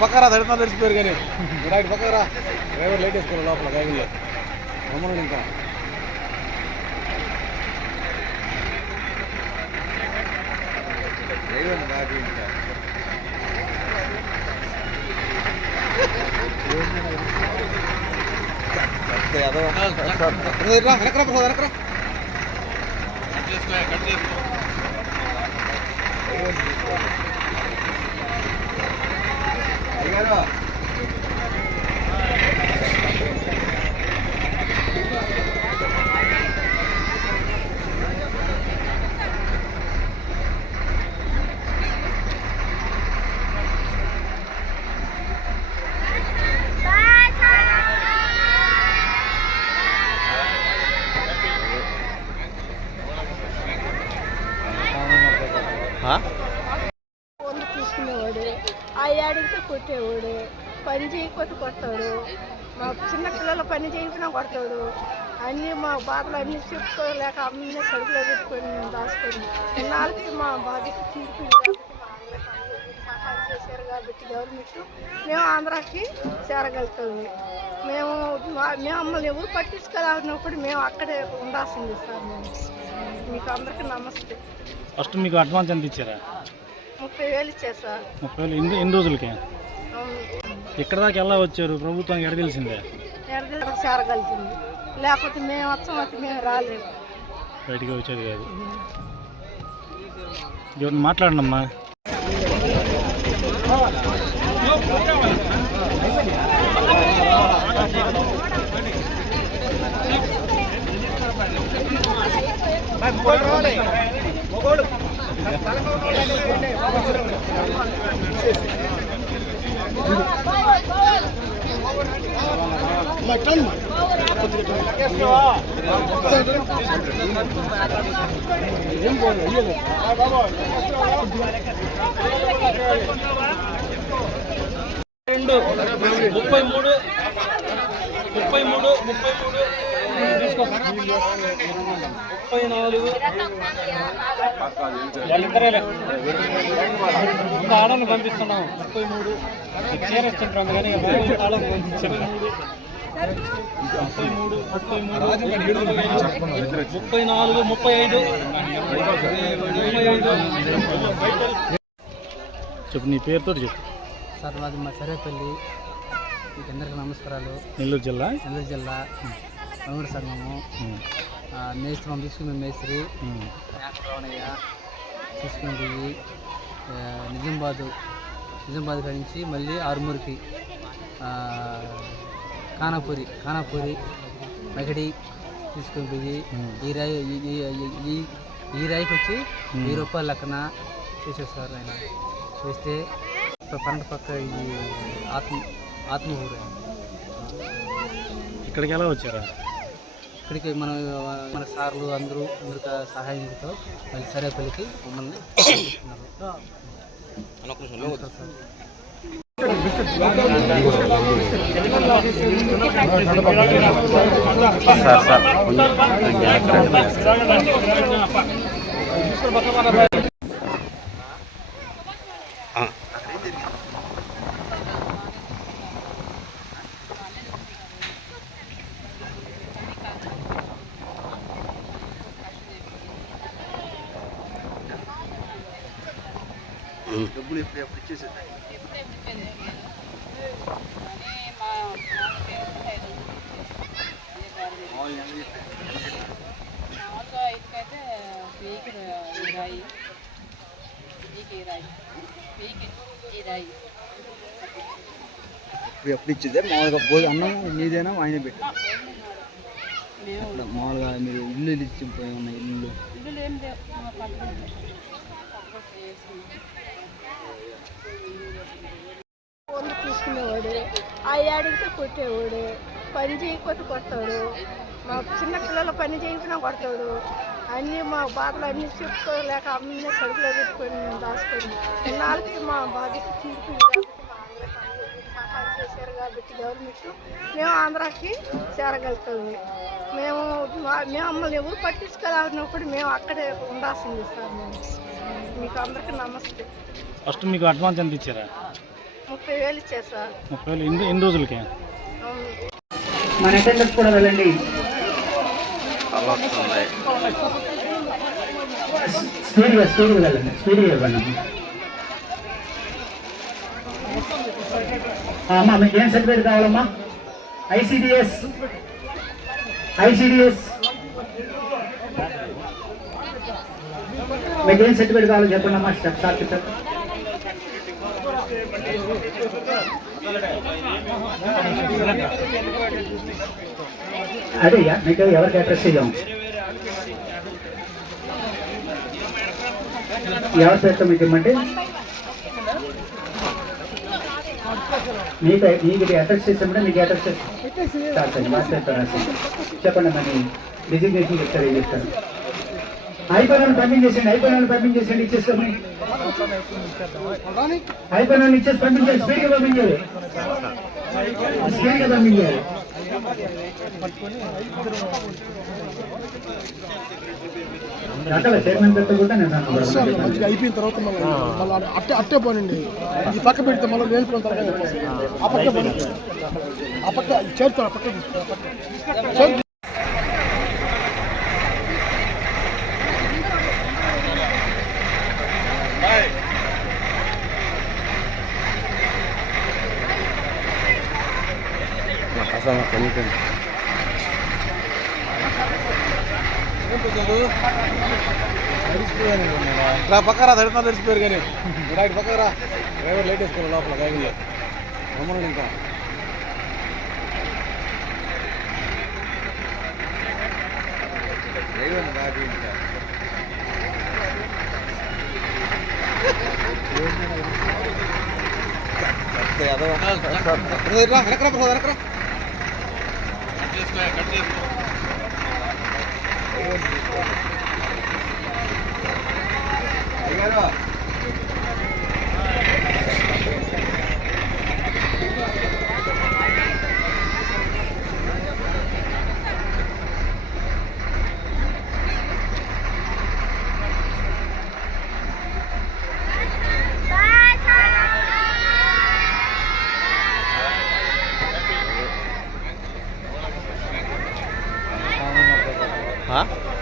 పక్కరా తడినా తెరిచిపోయారు కానీ ఇటు పక్కరా driver light వేసుకోవాలి లోపల గాయకుల్లో రమ్మనండి ఇంకా డ్రైవర్ బాగా ఇంకా వెనకరా వెనకరా కట్ చేసుకో తీసుకునేవాడు ఆ అడిగితే కొట్టేవాడు పని చేయకపోతే కొడతాడు మా చిన్న పిల్లలు పని చేయకపోయినా కొడతాడు అన్నీ మా బాధలు అన్నీ చెప్పుకోలేక అన్నీ కడుపులో పెట్టుకొని మేము దాచుకొని ఇన్నాళ్ళకి మా బాధ్యత తీర్పింది సహాయం చేశారు కాబట్టి గవర్నమెంట్ మేము ఆంధ్రాకి చేరగలుగుతాము మేము మమ్మల్ని ఎవరు పట్టించుకోవాలన్నప్పుడు మేము అక్కడే ఉండాల్సింది సార్ మేము మీకు అందరికీ నమస్తే. ఫస్ట్ మీకు అడ్వాన్స్ ఎంత ఇచ్చారా? 30,000 ఇచ్చారు సార్. 30,000 ఎన్ని రోజులకి? ఎక్కడ దాకా ఎలా వచ్చారు? ప్రభుత్వానికి ఎడ తెలిసిందే చేరగలిసింది లేకపోతే మేము వచ్చాం అయితే మేము రాలేము బయటికి వచ్చేది కాదు. ఎవరిని మాట్లాడనమ్మా. ఆడని పంపిస్తున్నాం 33 చేరేస్తుంటాం కానీ 34 35 చెప్పు. నీ పేరుతో చెప్పు సార్. మాది మా సరేపల్లి. మీకు అందరికీ నమస్కారాలు. నెల్లూరు జిల్లా వెంకట సంఘము మేస్త్రి మనం తీసుకుని మేస్త్రి రావణయ్య తీసుకుని పోయి నిజామాబాద్ నుంచి మళ్ళీ ఆరుమూరికి ఖానాపూరి మగడి తీసుకొని పోయి ఈ రాయికి వచ్చి 1000 రూపాయల లెక్కన చేసేస్తారు. ఆయన చేస్తే పన్నెండు పక్క ఈ ఆత్మూరు. ఇక్కడికి ఎలా వచ్చారా? ఇక్కడికి మన సార్లు అందరూ సహాయంతో మళ్ళీ సరేపల్లికి మమ్మల్ని డబ్బులు ఎప్పుడు ఇచ్చేసేది ఎప్పుడు ఇచ్చేదే మామూలుగా భోజనం అన్నం మీదేనా ఆయన పెట్టి మామూలుగా మీరు ఇల్లు ఇచ్చిపోయి ఉన్నాయి ఇల్లు తీసుకునేవాడు ఆ అడిగితే కొట్టేవాడు పని చేయకపోతే కొడతాడు మా చిన్న పిల్లలు పని చేయకపోయినా కొడతాడు అన్నీ మా బాధలు అన్నీ చెప్పుకోలేక అన్నీ కడుపులో పెట్టుకొని మేము దాచుకొని ఇన్నాళ్ళకి మా బాధ్యత తీర్పింది కాబట్టి సహాయం చేశారు కాబట్టి వచ్చి గవర్నమెంట్ మేము ఆంధ్రాకి చేరగలుగుతుంది. మేము మమ్మల్ని ఎవరు పట్టించుకోవాలన్నప్పుడు మేము అక్కడే ఉండాల్సింది సార్. మేము మీకు అందరికీ నమస్తే. ఫస్ట్ మీకు అడ్వాన్స్ ఎంత ఇచ్చారా? 30,000 ఇచ్చారు సార్. 30,000 ఎన్ని రోజులకి? అవును. మన అటెండర్స్ కూడా వెళ్ళండి. స్పీడ్గా వెళ్ళండి, స్పీడ్గా ఇవ్వండి. అమ్మా మీకు ఏం సర్టిఫికేట్ కావాలమ్మా? ఐసిడిఎస్ మీకు ఏం సర్టిఫికేట్ కావాలో చెప్పండి అమ్మా. సార్ చెప్పారు. అదేయ్యా మీకు ఎవరికి అడ్రస్ చేద్దాం? ఎవరి పేరుతో మీకు ఇవ్వమంటే మీకు అడ్రస్ చేసామంటే మీకు అడ్రస్ చేస్తాను. చెప్పండి మరి డిజిగ్నేషన్ చెప్తారు, ఏం చెప్తారు? అయిపోయిన పంపించేసేయండి, ఇచ్చేసుకోమని. అయిపోయిన ఇచ్చేసి పంపించాలి, స్పీడ్గా పంపించాలి. అయిపోయిన తర్వాత మళ్ళీ అట్టే పోనండి. ఈ పక్క పెడితే మళ్ళీ నేర్పుకున్న తర్వాత ఆ పక్క పోనీ, ఆ పక్క చేరుతాడు, ఆ పక్క పక్కరా తడుతున్నా తెలిసిపోయారు కానీ ఇటు పక్కరా డ్రైవర్ లైట్ వేసుకోవాలి లోపల బ్యాగుల్లో రమ్మనండి ఇంకా. Hah?